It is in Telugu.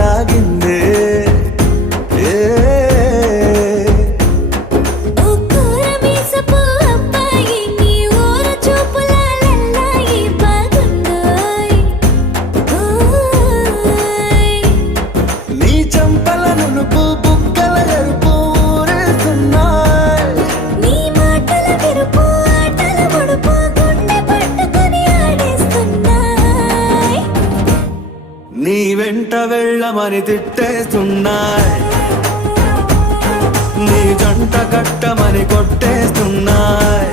లాగిందే నీ చంపల నునుపు బుగ్గల ఎరుపు ఊరేస్తున్నాయ్ నీ మాటల విరుపు ఆటల ముడుపు గుండె పట్టుకొని ఆడేస్తున్నాయ్ నీ వెంట వెళ్ళమని తిట్టేస్తున్నాయ్ నీ జంట కట్టమని కొట్టేస్తున్నాయ్